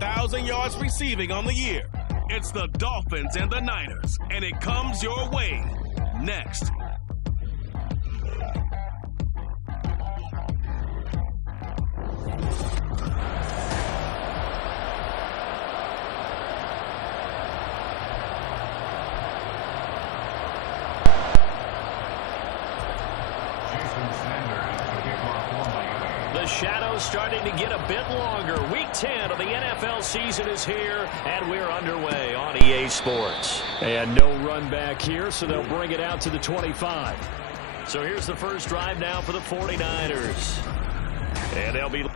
1,000 yards receiving on the year. It's the Dolphins and the Niners, and it comes your way next. The shadow's starting to get a bit longer. Week 10 of the NFL season is here, and we're underway on EA Sports. And no run back here, so they'll bring it out to the 25. So here's the first drive now for the 49ers. And they'll be...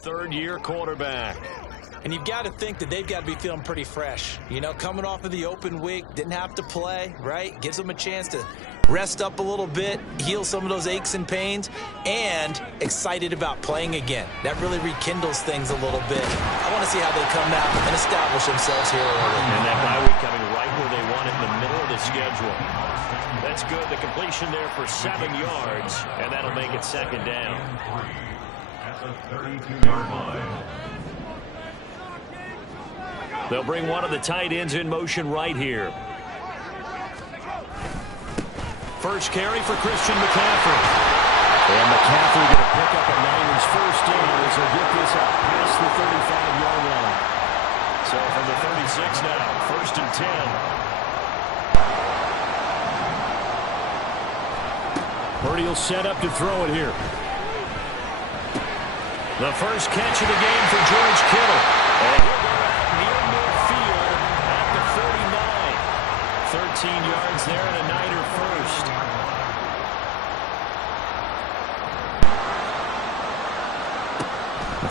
third-year quarterback. And you've got to think that they've got to be feeling pretty fresh. You know, coming off of the open week, didn't have to play, right? Gives them a chance to rest up a little bit, heal some of those aches and pains, and excited about playing again. That really rekindles things a little bit. I want to see how they come out and establish themselves here early. And that bye week coming right where they want it in the middle of the schedule. That's good. The completion there for 7 yards, and that'll make it second down. At the 32-yard line. They'll bring one of the tight ends in motion right here. First carry for Christian McCaffrey. And McCaffrey going to pick up a Niners first down as he'll get this out past the 35-yard line. So from the 36 now, first and 10. Purdy will set up to throw it here. The first catch of the game for George Kittle. And he'll go out near midfield at the 39. 13 yards there and a Niner first.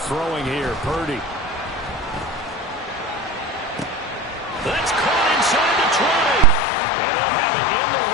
Throwing here, Purdy. That's caught inside the 20. And they'll have it in the...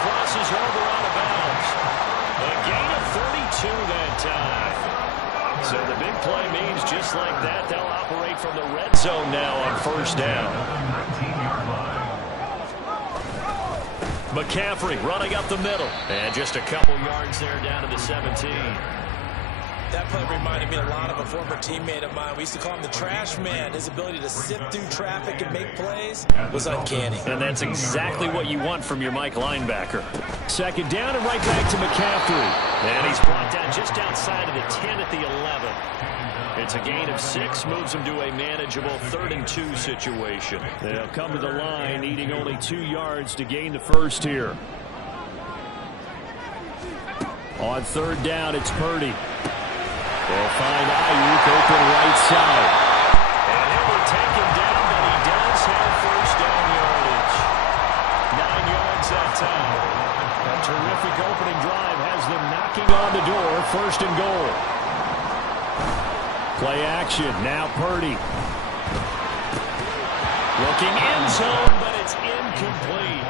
Crosses over out of bounds. A gain of 32 that time. So the big play means just like that, they'll operate from the red zone now on first down. McCaffrey running up the middle. And just a couple yards there down to the 17. That play reminded me a lot of a former teammate of mine. We used to call him the trash man. His ability to sift through traffic and make plays was uncanny. And that's exactly what you want from your Mike linebacker. Second down and right back to McCaffrey. And he's brought down just outside of the 10 at the 11. It's a gain of 6, moves him to a manageable 3rd and 2 situation. They'll come to the line, needing only 2 yards to gain the first here. On third down, it's Purdy. They'll find Ayuk open right side. And he'll be taken down, but he does have first down yardage. 9 yards that time. A terrific opening drive has them knocking on the door. First and goal. Play action. Now Purdy. Looking end zone, but it's incomplete.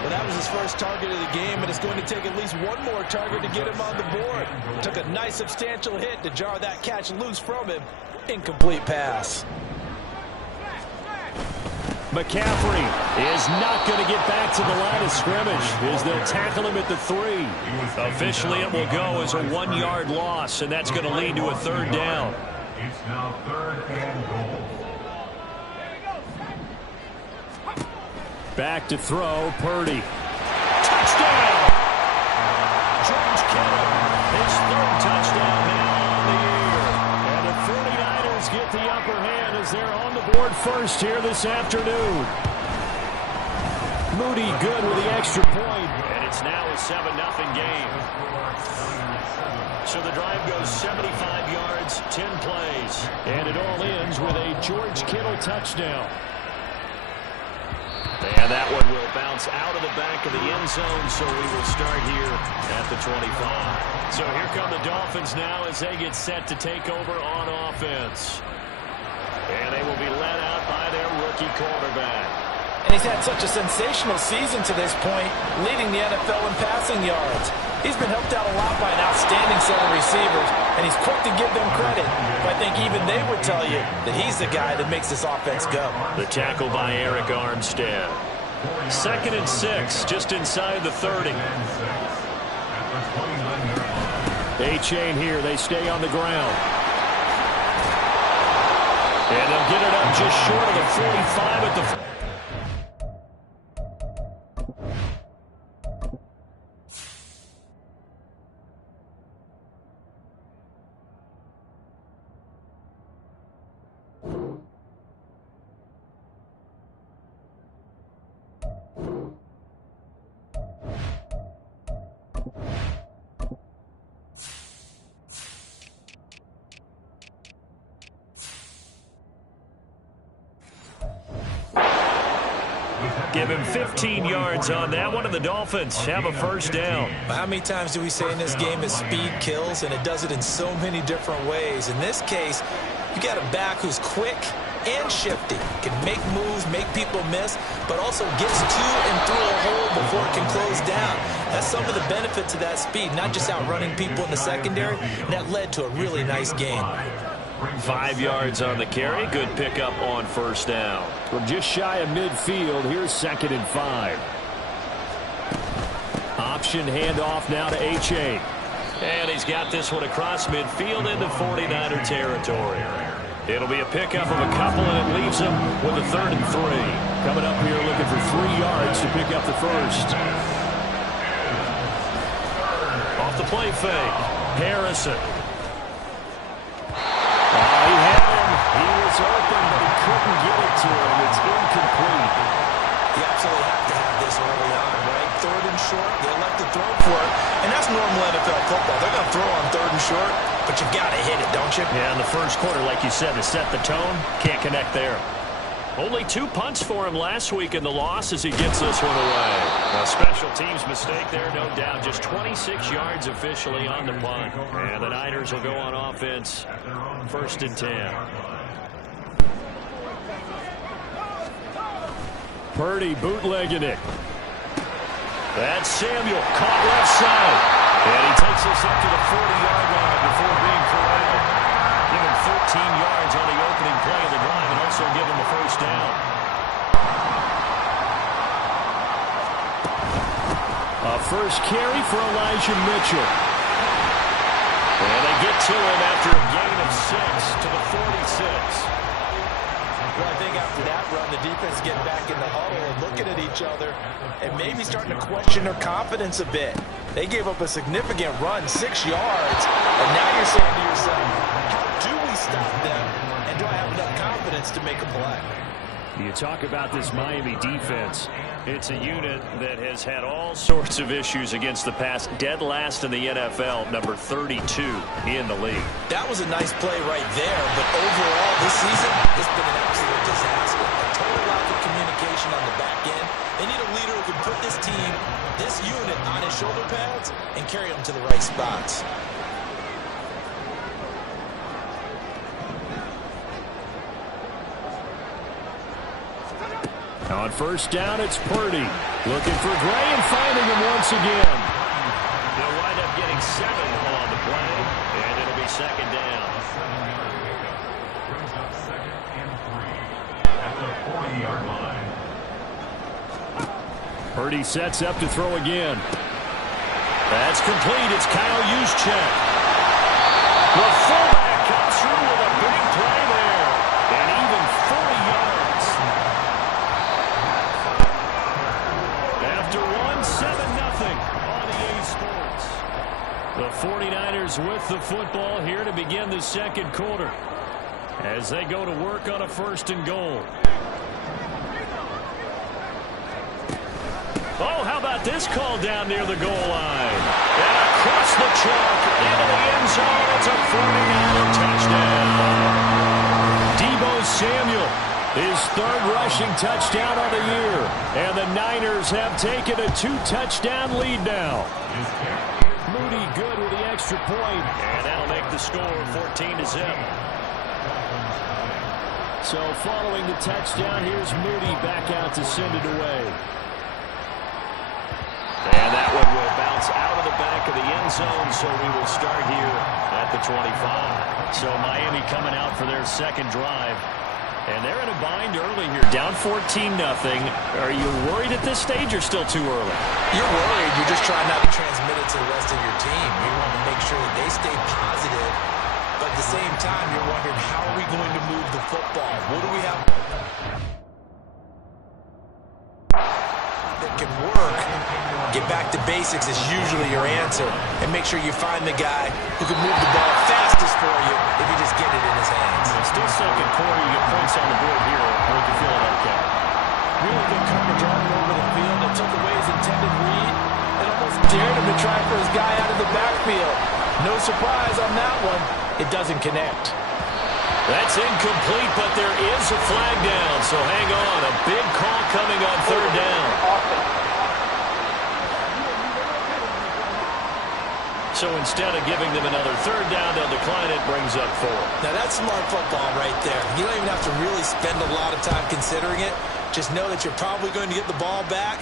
Well, that was his first target of the game, and it's going to take at least one more target to get him on the board. Took a nice substantial hit to jar that catch loose from him. Incomplete pass. McCaffrey is not going to get back to the line of scrimmage as they'll tackle him at the 3. Officially, it will go as a 1-yard loss, and that's going to lead to a 3rd down. It's now 3rd and goal. Back to throw, Purdy. Touchdown! George Kittle, his 3rd touchdown now on the year. And the 49ers get the upper hand as they're on the board first here this afternoon. Moody good with the extra point. And it's now a 7-0 game. So the drive goes 75 yards, 10 plays. And it all ends with a George Kittle touchdown. And that one will bounce out of the back of the end zone, so we will start here at the 25. So here come the Dolphins now as they get set to take over on offense. And they will be led out by their rookie quarterback. And he's had such a sensational season to this point, leading the NFL in passing yards. He's been helped out a lot by an outstanding set of receivers, and he's quick to give them credit. But I think even they would tell you that he's the guy that makes this offense go. The tackle by Eric Armstead. 2nd and 6, just inside the 30. A-chain here, they stay on the ground. And they'll get it up just short of the 45 at the... Give him 15 yards on that one, and the Dolphins have a 1st down. How many times do we say in this game that speed kills, and it does it in so many different ways? In this case, you got a back who's quick and shifty, can make moves, make people miss, but also gets to and through a hole before it can close down. That's some of the benefits of that speed, not just outrunning people in the secondary, and that led to a really nice game. 5 yards on the carry. Good pickup on 1st down. We're just shy of midfield. Here's 2nd and 5. Option handoff now to H.A. And he's got this one across midfield into 49er territory. It'll be a pickup of a couple, and it leaves him with a 3rd and 3. Coming up here looking for 3 yards to pick up the 1st. Off the play fake. Harrison. He had him. He was open, but he couldn't get it to him. It's incomplete. You absolutely have to have this early on, right? 3rd and short, they elect to throw for it. And that's normal NFL football. They're going to throw on 3rd and short, but you got to hit it, don't you? Yeah, in the first quarter, like you said, to set the tone, can't connect there. Only 2 punts for him last week in the loss as he gets this one away. A special teams mistake there, no doubt. Just 26 yards officially on the punt. And the Niners will go on offense, 1st and 10. Purdy bootlegging it. That's Samuel, caught left side. And he takes this up to the 40-yard line before being corralled. Give him 13 yards on the opening play of the drive and also give him the 1st down. A first carry for Elijah Mitchell. And they get to him after a gain of 6 to the 46. Well, I think after that run, the defense getting back in the huddle and looking at each other and maybe starting to question their confidence a bit. They gave up a significant run, 6 yards, and now you're saying to yourself, how do we stop them, and do I have enough confidence to make a play? You talk about this Miami defense. It's a unit that has had all sorts of issues against the pass. Dead last in the NFL, number 32 in the league. That was a nice play right there, but overall this season, it's been an absolute disaster. A total lack of communication on the back end. They need a leader who can put this team, this unit, on his shoulder pads and carry them to the right spots. On 1st down, it's Purdy. Looking for Gray and finding him once again. They'll wind up getting 7 on the play, and it'll be 2nd down. Brings up 2nd and 3 at the 40-yard line. Purdy sets up to throw again. That's complete. It's Kyle Juszczyk. The fullback comes through with a big play there. And even 40 yards. After 7-0 on EA Sports. The 49ers with the football here to begin the second quarter. As they go to work on a 1st and goal. Oh, how about this call down near the goal line? And across the chalk into the end zone. It's a 49er touchdown. Deebo Samuel, his 3rd rushing touchdown of the year. And the Niners have taken a 2-touchdown lead now. Moody good with the extra point. And that'll make the score 14-0. So following the touchdown, here's Moody back out to send it away. And that one will bounce out of the back of the end zone, so we will start here at the 25. So Miami coming out for their second drive. And they're in a bind early here. Down 14-0. Are you worried at this stage or still too early? You're worried. You're just trying not to transmit it to the rest of your team. You want to make sure that they stay positive. But at the same time, you're wondering, how are we going to move the football? What do we have that can work? Get back to basics is usually your answer. And make sure you find the guy who can move the ball fastest for you if you just get it in his hands. It's still second quarter. You get points on the board here. How are you feeling okay? Really good coverage all over the field. It took away his intended read and almost dared him to try for his guy out of the backfield. No surprise on that one. It doesn't connect. That's incomplete, but there is a flag down. So hang on. A big call coming on 3rd down. So instead of giving them another 3rd down, they'll decline it, brings up 4. Now that's smart football right there. You don't even have to really spend a lot of time considering it. Just know that you're probably going to get the ball back.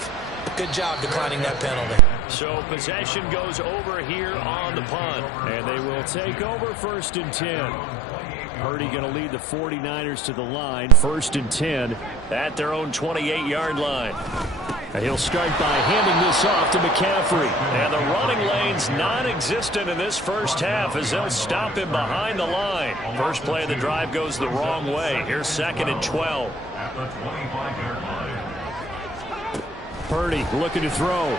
Good job declining that penalty. So possession goes over here on the punt. And they will take over 1st and 10. Purdy going to lead the 49ers to the line. 1st and 10 at their own 28-yard line. He'll start by handing this off to McCaffrey. And the running lane's non-existent in this first half as they'll stop him behind the line. First play of the drive goes the wrong way. Here's 2nd and 12. At the 25-yard line. Purdy looking to throw.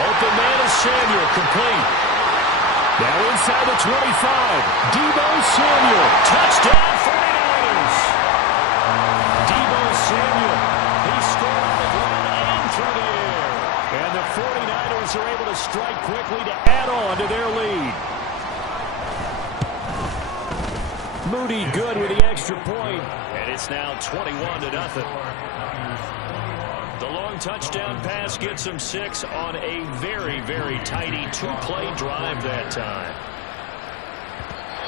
Open man is Samuel, complete. Now inside the 25. Deebo Samuel. Touchdown 49ers. Deebo Samuel. He scored on the ground and through the air. And the 49ers are able to strike quickly to add on to their lead. Moody good with the extra point. And it's now 21-0. The long touchdown pass gets them 6 on a very, very tidy 2-play drive that time.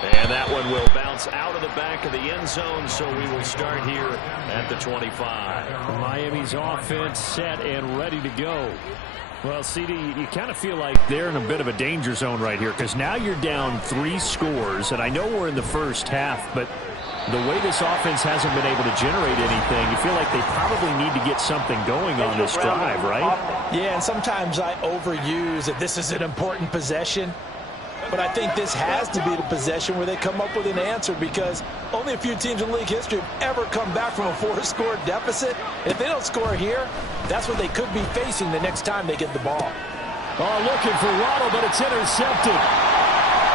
And that one will bounce out of the back of the end zone, so we will start here at the 25. Miami's offense set and ready to go. Well, CD, you kind of feel like they're in a bit of a danger zone right here because now you're down 3 scores, and I know we're in the first half, but the way this offense hasn't been able to generate anything, you feel like they probably need to get something going on this drive, right? Yeah, and sometimes I overuse that this is an important possession. But I think this has to be the possession where they come up with an answer because only a few teams in league history have ever come back from a 4-score deficit. If they don't score here, that's what they could be facing the next time they get the ball. Oh, looking for Waddle, but it's intercepted.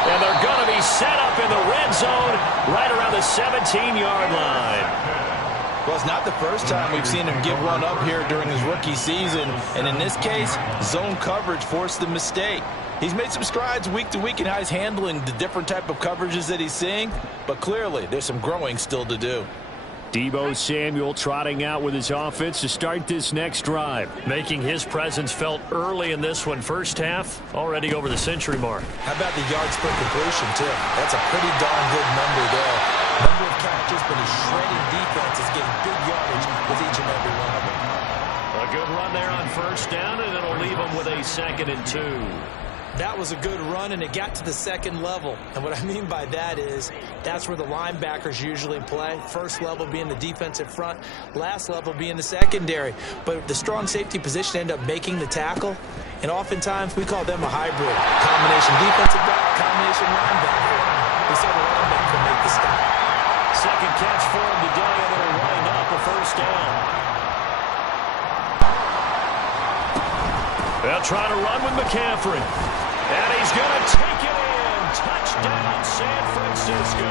And they're going to be set up in the red zone right around the 17-yard line. Well, it's not the first time we've seen him give one up here during his rookie season. And in this case, zone coverage forced the mistake. He's made some strides week to week in how he's handling the different type of coverages that he's seeing. But clearly, there's some growing still to do. Deebo Samuel trotting out with his offense to start this next drive. Making his presence felt early in this one. First half, already over the century mark. How about the yards per completion, too? That's a pretty darn good number there. Number of catches, but his shredding defense is getting big yardage with each and every one of them. A good run there on first down, and it'll leave him with a 2nd and 2. That was a good run, and it got to the second level. And what I mean by that is that's where the linebackers usually play. First level being the defensive front, last level being the secondary. But the strong safety position ended up making the tackle, and oftentimes we call them a hybrid. Combination defensive back, combination linebacker. We saw the linebacker make the stop. Second catch for him today, and it'll wind up a first down. They'll try to run with McCaffrey. And he's going to take it in. Touchdown, San Francisco.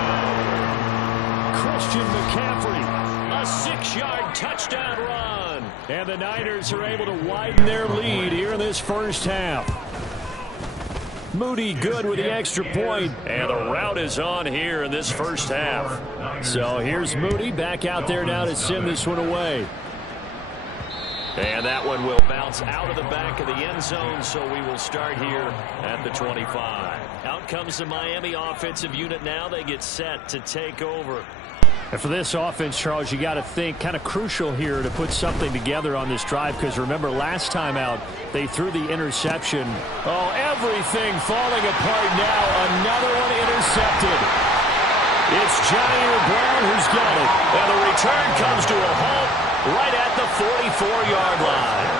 Christian McCaffrey, a 6-yard touchdown run. And the Niners are able to widen their lead here in this first half. Moody good with the extra point. And the route is on here in this first half. So here's Moody back out there now to send this one away. And that one will bounce out of the back of the end zone, so we will start here at the 25. Out comes the Miami offensive unit now. They get set to take over. And for this offense, Charles, you got to think kind of crucial here to put something together on this drive, because remember last time out they threw the interception. Oh, everything falling apart now. Another one intercepted. It's Jair Brown who's got it. And the return comes to a halt right at the 44-yard line.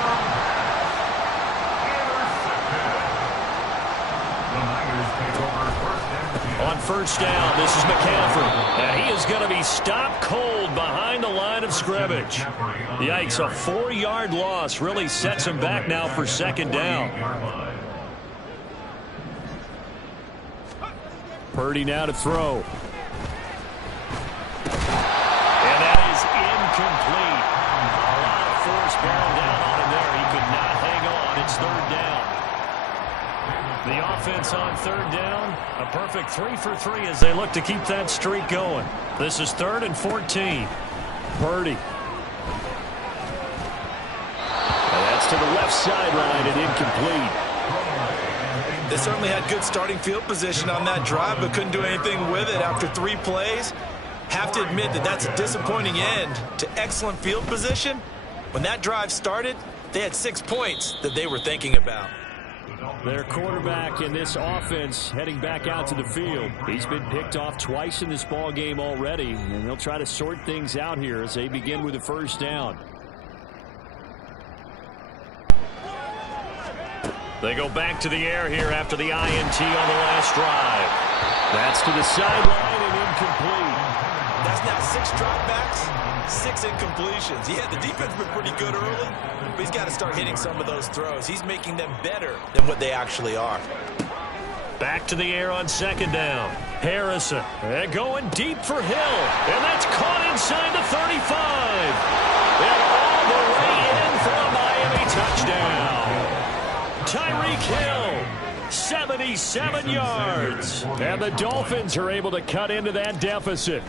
On first down, this is McCaffrey. And he is going to be stopped cold behind the line of scrimmage. Yikes, a 4-yard loss really sets him back now for second down. Purdy now to throw. And that is incomplete. A lot of force bearing down on him there. He could not hang on. It's third down. The offense on third down, a perfect 3 for 3 as they look to keep that streak going. This is 3rd and 14. Purdy. And that's to the left sideline and incomplete. They certainly had good starting field position on that drive, but couldn't do anything with it after 3 plays. Have to admit that that's a disappointing end to excellent field position. When that drive started, they had 6 points that they were thinking about. Their quarterback in this offense heading back out to the field. He's been picked off twice in this ball game already, and they'll try to sort things out here as they begin with the first down. They go back to the air here after the INT on the last drive. That's to the sideline and incomplete. That's now 6 dropbacks, 6 incompletions. Yeah, the defense has been pretty good early, but he's got to start hitting some of those throws. He's making them better than what they actually are. Back to the air on second down. Harrison going deep for Hill, and that's caught inside the 35. And all the way in for a Miami touchdown. Tyreek Hill, 77 yards. And the Dolphins are able to cut into that deficit.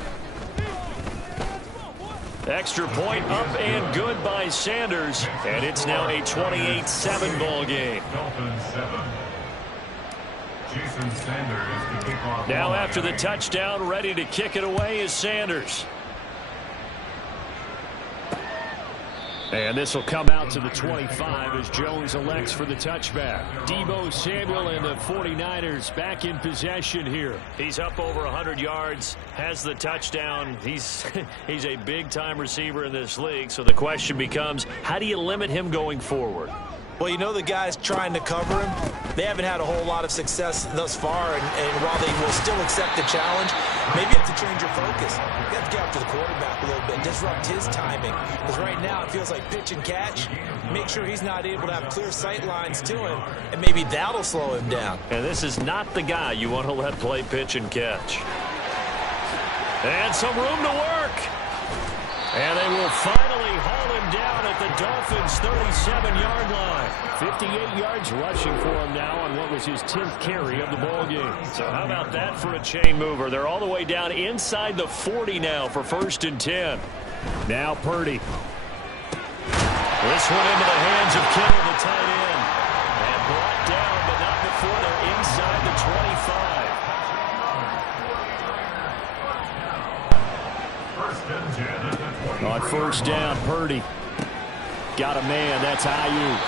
Extra point up and good by Sanders. And it's now a 28-7 ball game. Dolphins 7. Jason Sanders to kick off. Now after the touchdown, ready to kick it away is Sanders. And this will come out to the 25 as Jones elects for the touchback. Deebo Samuel and the 49ers back in possession here. He's up over 100 yards, has the touchdown. He's a big-time receiver in this league, so the question becomes, how do you limit him going forward? Well, you know the guys trying to cover him, they haven't had a whole lot of success thus far, and while they will still accept the challenge, maybe you have to change your focus. You have to get after the quarterback a little bit, disrupt his timing, because right now it feels like pitch and catch. Make sure he's not able to have clear sight lines to him, and maybe that'll slow him down. And this is not the guy you want to let play pitch and catch. And some room to work. And they will finally haul him down at the Dolphins' 37-yard line. 58 yards rushing for him now on what was his 10th carry of the ballgame. So how about that for a chain mover? They're all the way down inside the 40 now for 1st and 10. Now Purdy. This one into the hands of Kittle, the tight end. And brought down, but not before they're inside the 25. On first down, Purdy. Got a man, that's Ayuk.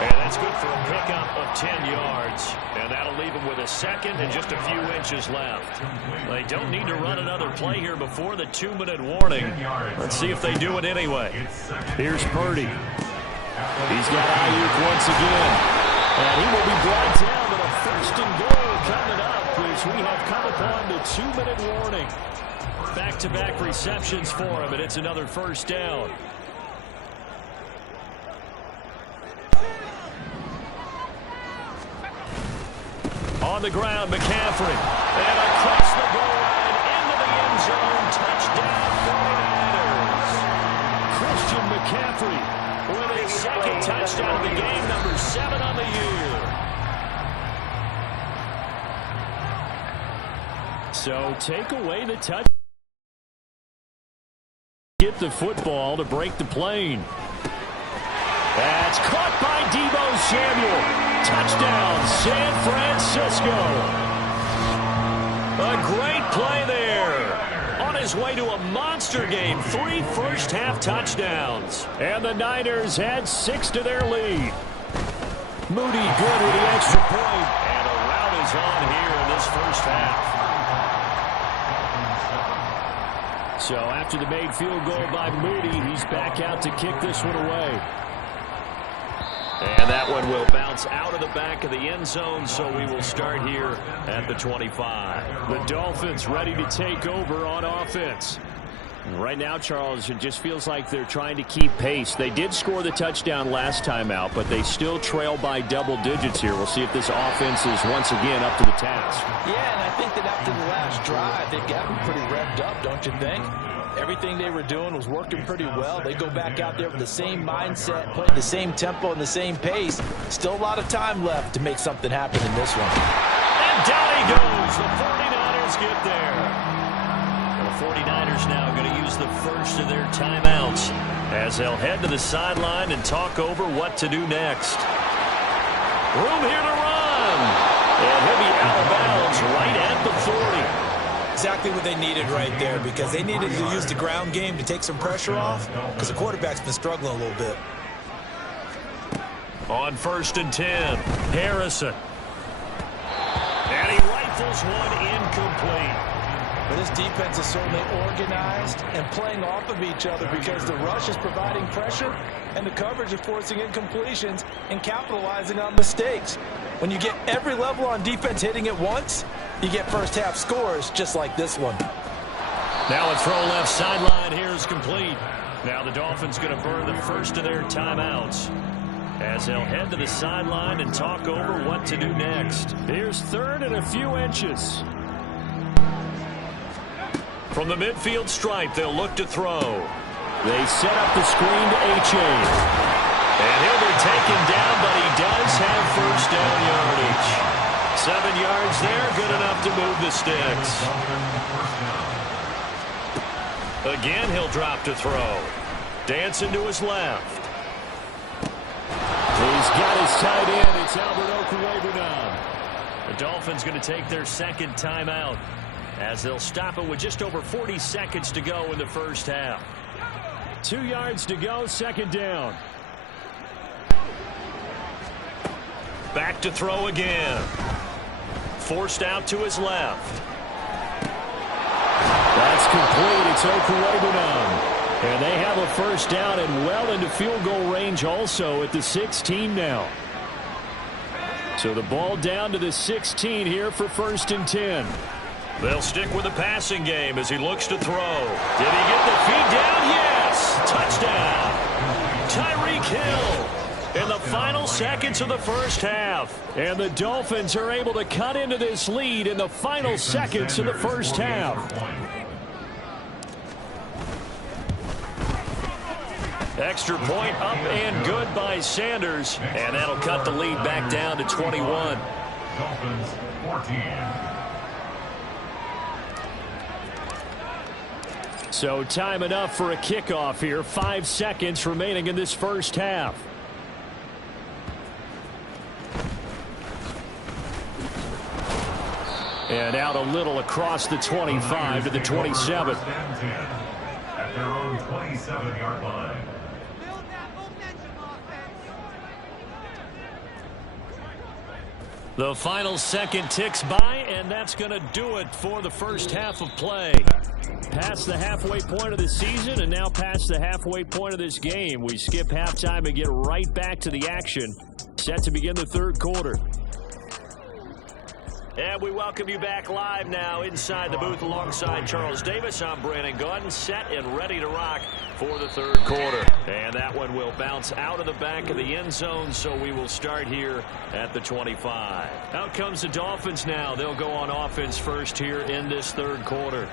And that's good for a pickup of 10 yards. And that'll leave them with a second and just a few inches left. They don't need to run another play here before the 2-minute warning. Let's see if they do it anyway. Here's Purdy. He's got Ayuk once again. And he will be brought down with a 1st and goal coming up as we have come upon the 2-minute warning. Back-to-back receptions for him, and it's another 1st down. On the ground, McCaffrey. And across the goal line, into the end zone. Touchdown, 49ers. Christian McCaffrey with his 2nd touchdown of the game, number 7 on the year. So take away the touch. Get the football to break the plane. That's caught by Deebo Samuel. Touchdown, San Francisco. A great play there. On his way to a monster game, 3 first-half touchdowns. And the Niners add 6 to their lead. Moody good with the extra point. And a rout is on here in this first half. So after the made field goal by Moody, he's back out to kick this one away. And that one will bounce out of the back of the end zone, so we will start here at the 25. The Dolphins ready to take over on offense. Right now, Charles, it just feels like they're trying to keep pace. They did score the touchdown last time out, but they still trail by double digits here. We'll see if this offense is once again up to the task. Yeah, and I think that after the last drive, they've got them pretty revved up, don't you think? Everything they were doing was working pretty well. They go back out there with the same mindset, playing the same tempo and the same pace. Still a lot of time left to make something happen in this one. And down he goes. The 49ers get there. The 49ers now going to use the first of their timeouts as they'll head to the sideline and talk over what to do next. Room here to run. And he'll be out of bounds right at the 40. Exactly what they needed right there, because they needed to use the ground game to take some pressure off, because the quarterback's been struggling a little bit. On 1st and 10, Harrison. And he rifles one incomplete. But this defense is certainly organized and playing off of each other, because the rush is providing pressure and the coverage is forcing incompletions and capitalizing on mistakes. When you get every level on defense hitting at once, you get first-half scores just like this one. Now a throw left sideline here is complete. Now the Dolphins going to burn the first of their timeouts as they'll head to the sideline and talk over what to do next. Here's 3rd and a few inches. From the midfield stripe, they'll look to throw. They set up the screen to A-Chain. And he'll be taken down, but he does have first down yardage. 7 yards there, good enough to move the sticks. Again, he'll drop to throw. Dancing to his left. He's got his tight end. It's Albert Okwuegbunam. The Dolphins going to take their 2nd timeout as they'll stop it with just over 40 seconds to go in the first half. 2 yards to go, 2nd down. Back to throw again. Forced out to his left. That's complete. It's Okwuegbunam. And they have a first down and well into field goal range also at the 16 now. So the ball down to the 16 here for 1st and 10. They'll stick with the passing game as he looks to throw. Did he get the feet down? Yes! Touchdown! Tyreek Hill in the final seconds of the first half. And the Dolphins are able to cut into this lead in the final seconds of the first half. Extra point up and good by Sanders. And that'll cut the lead back down to 21. Dolphins 14. So time enough for a kickoff here. 5 seconds remaining in this first half. And out a little across the 25 to the 27. At their own 27-yard line. The final second ticks by, and that's going to do it for the first half of play. Past the halfway point of the season and now past the halfway point of this game. We skip halftime and get right back to the action. Set to begin the third quarter. And we welcome you back live now inside the booth alongside Charles Davis. I'm Brandon Gaudin, set and ready to rock for the third quarter. And that one will bounce out of the back of the end zone, so we will start here at the 25. Out comes the Dolphins now. They'll go on offense first here in this third quarter.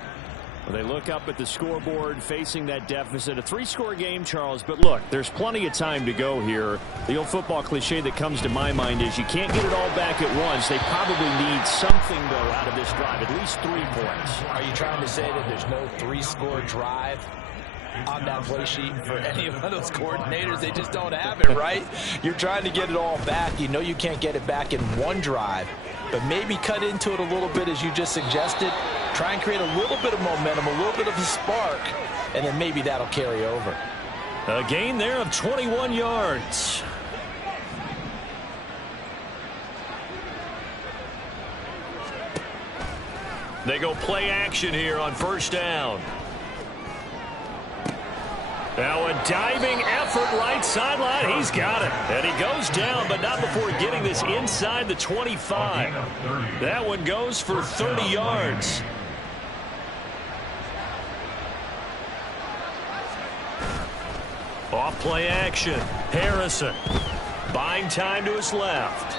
They look up at the scoreboard facing that deficit. A 3-score game, Charles, but look, there's plenty of time to go here. The old football cliche that comes to my mind is you can't get it all back at once. They probably need something, though, out of this drive, at least 3 points. Are you trying to say that there's no 3-score drive on that play sheet for any of those coordinators? They just don't have it, right? You're trying to get it all back. You know you can't get it back in one drive, but maybe cut into it a little bit as you just suggested. Try and create a little bit of momentum, a little bit of a spark, and then maybe that'll carry over. A gain there of 21 yards. They go play action here on first down. Now a diving effort right sideline. He's got it. And he goes down, but not before getting this inside the 25. That one goes for 30 yards. Off play action. Harrison buying time to his left.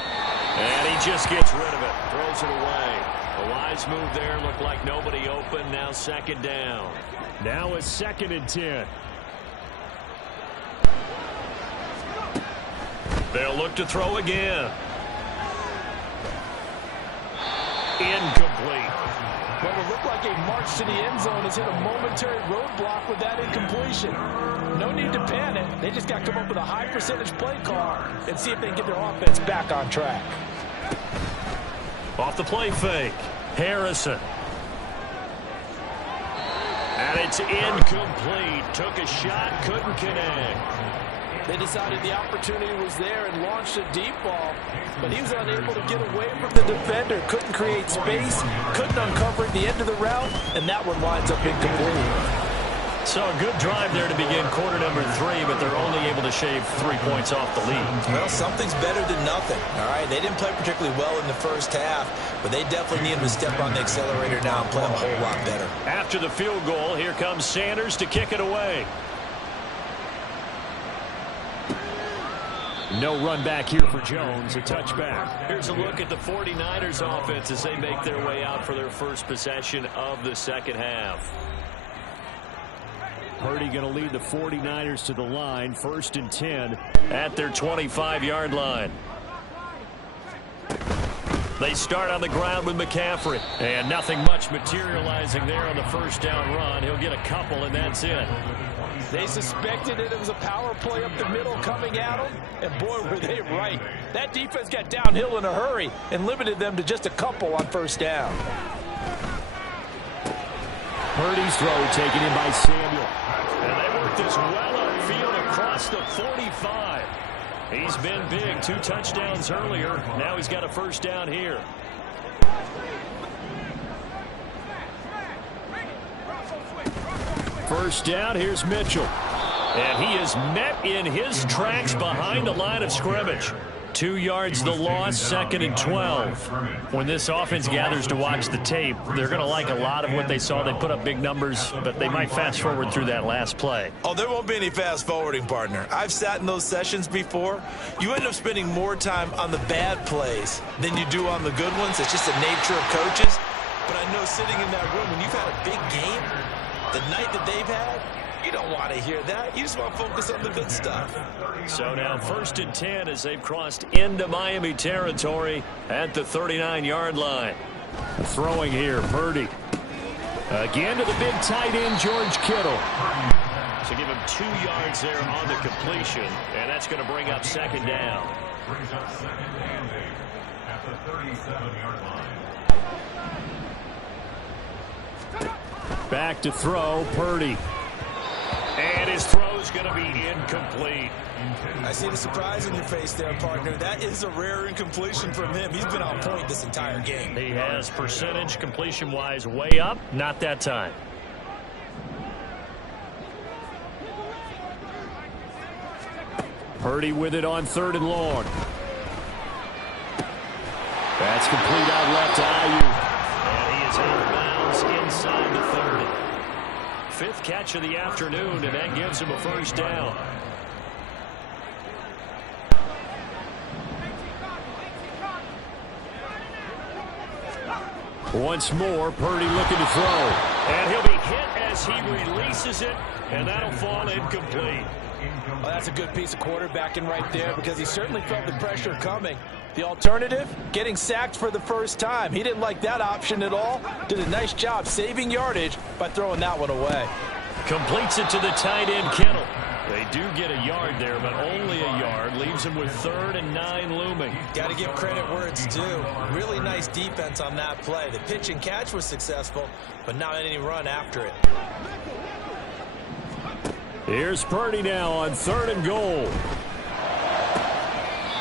And he just gets rid of it. Throws it away. A wise move there. Looked like nobody open. Now second down. Now it's 2nd and 10. They'll look to throw again. Incomplete. What would look like a march to the end zone has hit a momentary roadblock with that incompletion. No need to panic. They just got to come up with a high percentage play call and see if they can get their offense back on track. Off the play fake. Harrison. And it's incomplete. Took a shot, couldn't connect. They decided the opportunity was there and launched a deep ball, but he was unable to get away from the defender. Couldn't create space, couldn't uncover at the end of the route, and that one winds up incomplete. So a good drive there to begin quarter number 3, but they're only able to shave 3 points off the lead. Well, something's better than nothing, all right? They didn't play particularly well in the first half, but they definitely need him to step on the accelerator now and play a whole lot better. After the field goal, here comes Sanders to kick it away. No run back here for Jones, a touchback. Here's a look at the 49ers offense as they make their way out for their first possession of the second half. Purdy going to lead the 49ers to the line, 1st and 10 at their 25-yard line. They start on the ground with McCaffrey, and nothing much materializing there on the first down run. He'll get a couple, and that's it. They suspected that it was a power play up the middle coming at them, and boy, were they right. That defense got downhill in a hurry and limited them to just a couple on first down. Purdy's throw taken in by Samuel. And they work this well upfield across the 45. He's been big. 2 touchdowns earlier. Now he's got a first down here. First down, here's Mitchell. And he is met in his tracks behind the line of scrimmage. 2 yards the loss, 2nd and 12. When this offense gathers to watch the tape, they're going to like a lot of what they saw. They put up big numbers, but they might fast forward through that last play. Oh, there won't be any fast forwarding, partner. I've sat in those sessions before. You end up spending more time on the bad plays than you do on the good ones. It's just the nature of coaches. But I know sitting in that room, when you've had a big game, the night that they've had, you don't want to hear that. You just want to focus on the good stuff. So now 1st and 10 as they've crossed into Miami territory at the 39-yard line. Throwing here, Purdy. Again to the big tight end, George Kittle. So give him 2 yards there on the completion, and that's going to bring up second down. Brings up second and 8 at the 37-yard line. Back to throw, Purdy. And his throw's going to be incomplete. I see the surprise on your face there, partner. That is a rare incompletion from him. He's been on point this entire game. He has percentage completion-wise way up. Not that time. Purdy with it on 3rd and long. That's complete out left to Ayuk. And he is out of bounds inside the 30. 5th catch of the afternoon, and that gives him a first down. Once more, Purdy looking to throw. And he'll be hit as he releases it, and that'll fall incomplete. Oh, that's a good piece of quarterbacking right there because he certainly felt the pressure coming. The alternative, getting sacked for the first time. He didn't like that option at all. Did a nice job saving yardage by throwing that one away. Completes it to the tight end, Kittle. They do get a yard there, but only a yard. Leaves him with 3rd and 9 looming. Got to give credit where it's due. Really nice defense on that play. The pitch and catch was successful, but not any run after it. Here's Purdy now on 3rd and goal.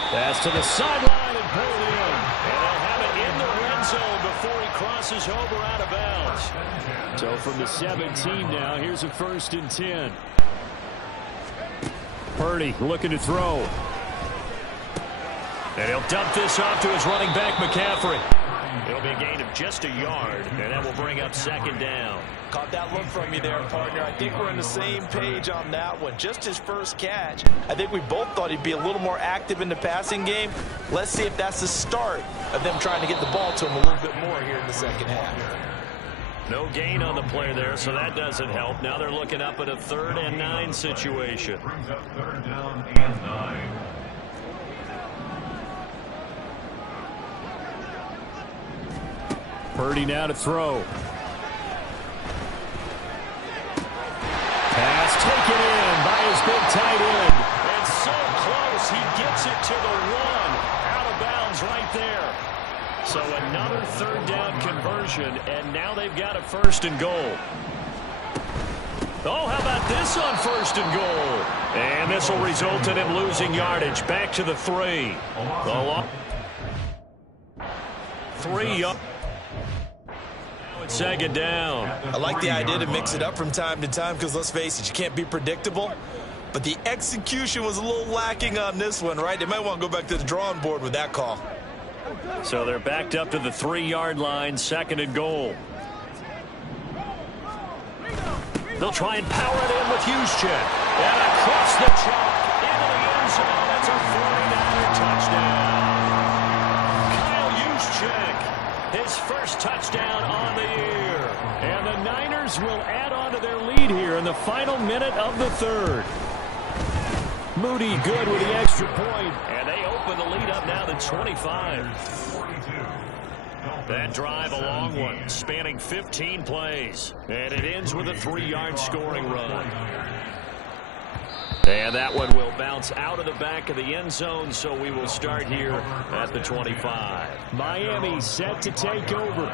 Pass to the sideline and pulled in. And they'll have it in the red zone before he crosses over out of bounds. So from the 17 now, here's a 1st and 10. Purdy looking to throw. And he'll dump this off to his running back, McCaffrey. It'll be a gain of just a yard, and that will bring up 2nd down. Caught that look from you there, partner. I think we're on the same page on that one. Just his first catch. I think we both thought he'd be a little more active in the passing game. Let's see if that's the start of them trying to get the ball to him a little bit more here in the second half. No gain on the play there, so that doesn't help. Now they're looking up at a 3rd and 9 situation. Brings up 3rd down and 9. Purdy now to throw. Pass taken in by his big tight end. And so close, he gets it to the 1. Out of bounds right there. So another 3rd down conversion, and now they've got a 1st and goal. Oh, how about this on 1st and goal? And this will result in him losing yardage. Back to the 3. The 3 yards. Now it's 2nd down. I like the idea to mix it up from time to time because, let's face it, you can't be predictable. But the execution was a little lacking on this one, right? They might want to go back to the drawing board with that call. So they're backed up to the 3-yard line, 2nd and goal. They'll try and power it in with Juszczyk. And across the chalk into the end zone. That's a 49er touchdown. Kyle Juszczyk, his first touchdown on the year. And the Niners will add on to their lead here in the final minute of the 3rd. Moody good with the extra point. And they open the lead up now to 25. That drive, a long one, spanning 15 plays. And it ends with a 3-yard scoring run. And that one will bounce out of the back of the end zone, so we will start here at the 25. Miami set to take over.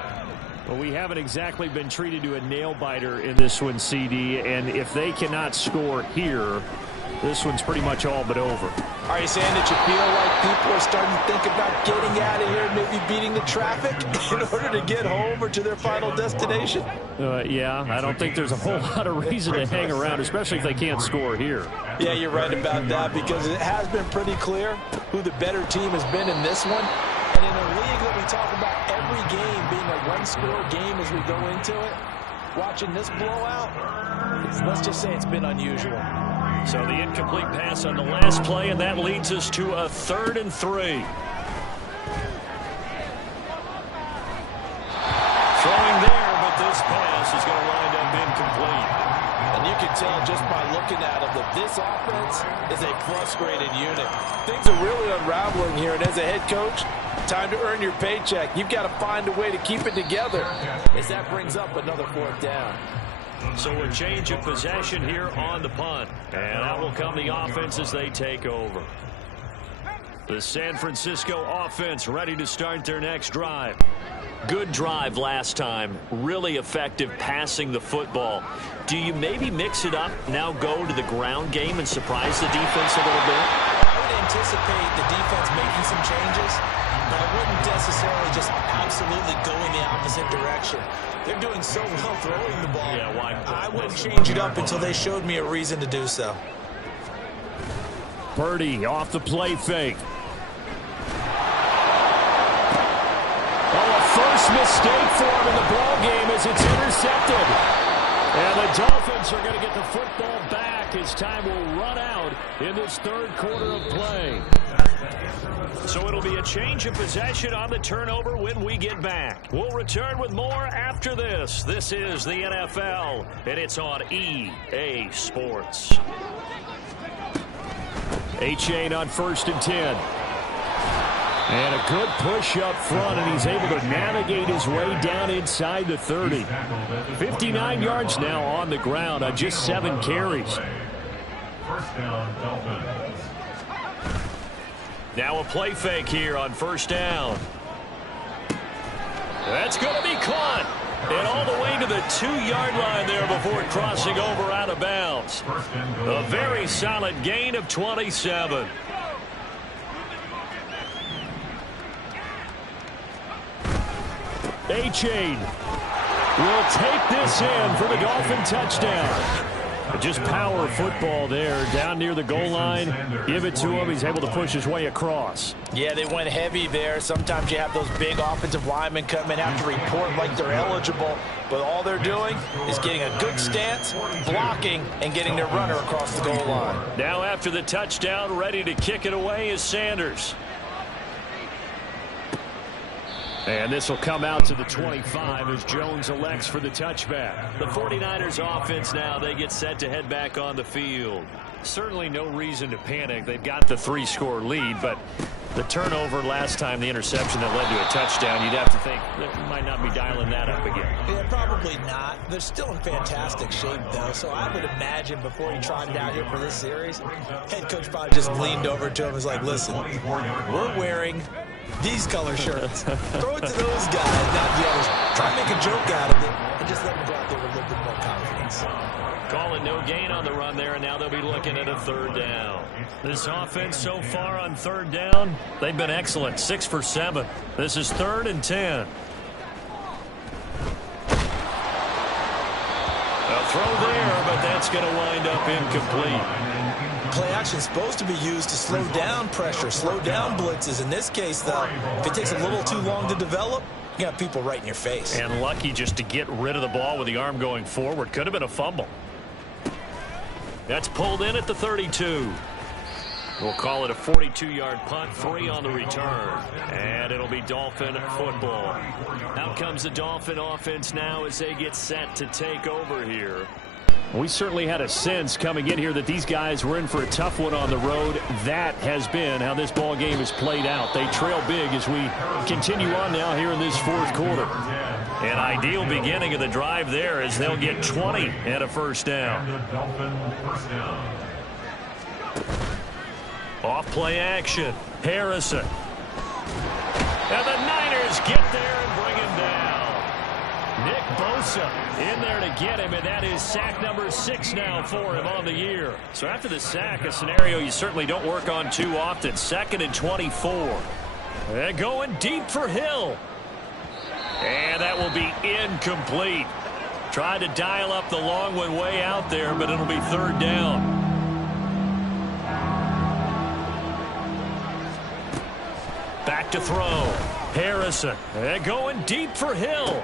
Well, we haven't exactly been treated to a nail-biter in this one, CD. And if they cannot score here, this one's pretty much all but over. Are you saying that you feel like people are starting to think about getting out of here, maybe beating the traffic in order to get home or to their final destination? Yeah, I don't think there's a whole lot of reason to hang around, especially if they can't score here. Yeah, you're right about that because it has been pretty clear who the better team has been in this one. And in a league that we talk about every game being a one-score game as we go into it, watching this blowout, let's just say it's been unusual. So the incomplete pass on the last play, and that leads us to a 3rd and 3. Throwing there, but this pass is going to wind up incomplete. And you can tell just by looking at them that this offense is a frustrated unit. Things are really unraveling here, and as a head coach, time to earn your paycheck. You've got to find a way to keep it together as that brings up another 4th down. So a change of possession here on the punt. And out will come the offense as they take over. The San Francisco offense ready to start their next drive. Good drive last time. Really effective passing the football. Do you maybe mix it up, now go to the ground game and surprise the defense a little bit? I would anticipate the defense making some changes, but I wouldn't necessarily just absolutely go in the opposite direction. They're doing so well throwing the ball. Yeah, why? I wouldn't change it up until they showed me a reason to do so. Purdy off the play fake. First mistake for him in the ball game as it's intercepted. And the Dolphins are going to get the football back as time will run out in this third quarter of play. So it'll be a change of possession on the turnover when we get back. We'll return with more after this. This is the NFL, and it's on EA Sports. Achane on 1st and 10. And a good push up front, and he's able to navigate his way down inside the 30. 59 yards now on the ground on just 7 carries. First down, Dolphins. Now a play fake here on 1st down. That's going to be caught. And all the way to the 2-yard line there before crossing over out of bounds. A very solid gain of 27. Achane will take this in for the Dolphin touchdown. Just power football there down near the goal line. Give it to him. He's able to push his way across. Yeah, they went heavy there. Sometimes you have those big offensive linemen come in, have to report like they're eligible. But all they're doing is getting a good stance, blocking, and getting their runner across the goal line. Now after the touchdown, ready to kick it away is Sanders. And this will come out to the 25 as Jones elects for the touchback. The 49ers offense now, they get set to head back on the field. Certainly no reason to panic. They've got the 3-score lead, but the turnover last time, the interception that led to a touchdown, you'd have to think that might not be dialing that up again. Yeah, probably not. They're still in fantastic shape, though, so I would imagine before he trotted out here for this series, head coach probably just leaned over to him and was like, listen, we're wearing these color shirts. Throw it to those guys, not the others. Try and make a joke out of it and just let them go out there with a little bit more confidence. Calling no gain on the run there, and now they'll be looking at a 3rd down. This offense so far on 3rd down, they've been excellent. 6 for 7. This is 3rd and 10. A throw there, but that's going to wind up incomplete. Play action is supposed to be used to slow down pressure, slow down blitzes. In this case, though, if it takes a little too long to develop, you got people right in your face. And lucky just to get rid of the ball with the arm going forward. Could have been a fumble. That's pulled in at the 32. We'll call it a 42-yard punt, 3 on the return. And it'll be Dolphin football. Out comes the Dolphin offense now as they get set to take over here. We certainly had a sense coming in here that these guys were in for a tough one on the road. That has been how this ball game has played out. They trail big as we continue on now here in this 4th quarter. An ideal beginning of the drive there as they'll get 20 and a 1st down. Off play action. Harrison. And the Niners get there and bring him down. Nick Bosa in there to get him, and that is sack number 6 now for him on the year. So after the sack, a scenario you certainly don't work on too often. 2nd and 24. And going deep for Hill. And that will be incomplete. Tried to dial up the long one way out there, but it'll be 3rd down. Back to throw. Harrison. And going deep for Hill.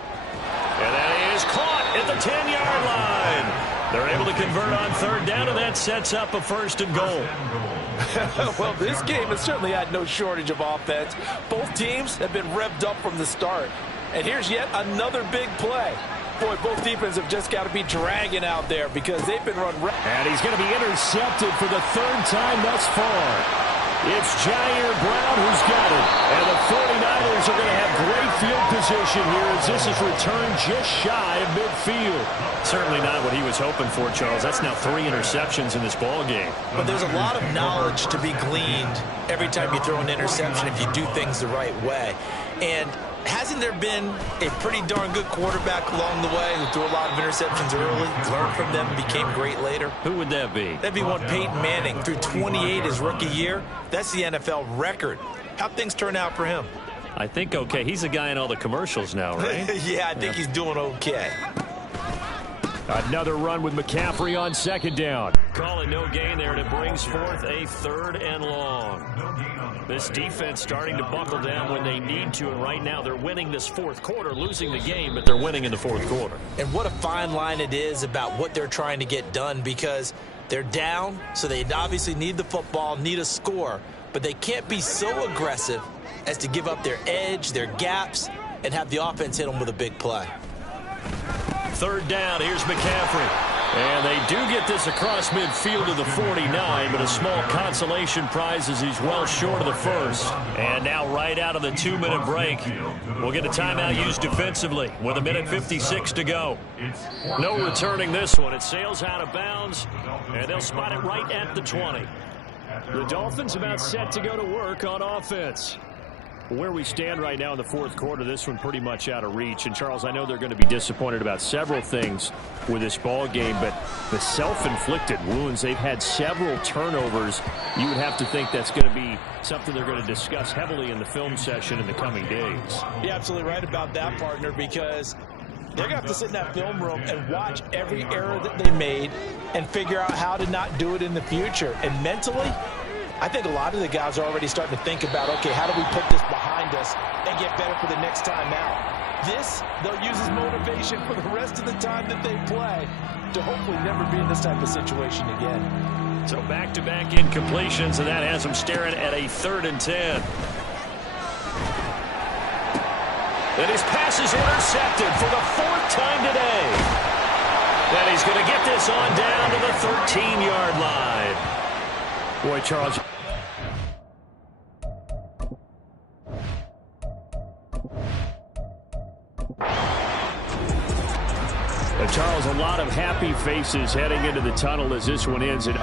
And that is caught at the 10-yard line. They're able to convert on 3rd down, and that sets up a 1st and goal. Well, this game has certainly had no shortage of offense. Both teams have been revved up from the start. And here's yet another big play. Boy, both defenses have just got to be dragging out there because they've been run. And he's going to be intercepted for the 3rd time thus far. It's Jair Brown who's got it. And the 49ers are going to have great field position here as this is returned just shy of midfield. Certainly not what he was hoping for, Charles. That's now 3 interceptions in this ball game. But there's a lot of knowledge to be gleaned every time you throw an interception if you do things the right way. And hasn't there been a pretty darn good quarterback along the way who threw a lot of interceptions early, learned from them, and became great later? Who would that be? That'd be one Peyton Manning. Threw 28 his rookie year. That's the NFL record. How'd things turn out for him? I think okay. He's the guy in all the commercials now, right? Yeah, I think he's doing okay. Another run with McCaffrey on second down. Call it no gain there, and it brings forth a 3rd and long. This defense starting to buckle down when they need to, and right now they're winning this 4th quarter, losing the game, but they're winning in the 4th quarter. And what a fine line it is about what they're trying to get done, because they're down, so they obviously need the football, need a score, but they can't be so aggressive as to give up their edge, their gaps, and have the offense hit them with a big play. 3rd down, here's McCaffrey. And they do get this across midfield to the 49, but a small consolation prize as he's well short of the 1st. And now right out of the 2-minute break, we'll get a timeout used defensively with 1:56 to go. No returning this one. It sails out of bounds, and they'll spot it right at the 20. The Dolphins about set to go to work on offense. Where we stand right now in the 4th quarter, this one pretty much out of reach. And, Charles, I know they're going to be disappointed about several things with this ball game, but the self-inflicted wounds, they've had several turnovers. You would have to think that's going to be something they're going to discuss heavily in the film session in the coming days. You're absolutely right about that, partner, because they're going to have to sit in that film room and watch every error that they made and figure out how to not do it in the future. And mentally, I think a lot of the guys are already starting to think about, okay, how do we put this behind us and get better for the next time out? This, they'll use as motivation for the rest of the time that they play to hopefully never be in this type of situation again. So back-to-back incompletions, and that has them staring at a 3rd and 10. And his pass is intercepted for the 4th time today. And he's going to get this on down to the 13-yard line. Boy, Charles. Charles, a lot of happy faces heading into the tunnel as this one ends.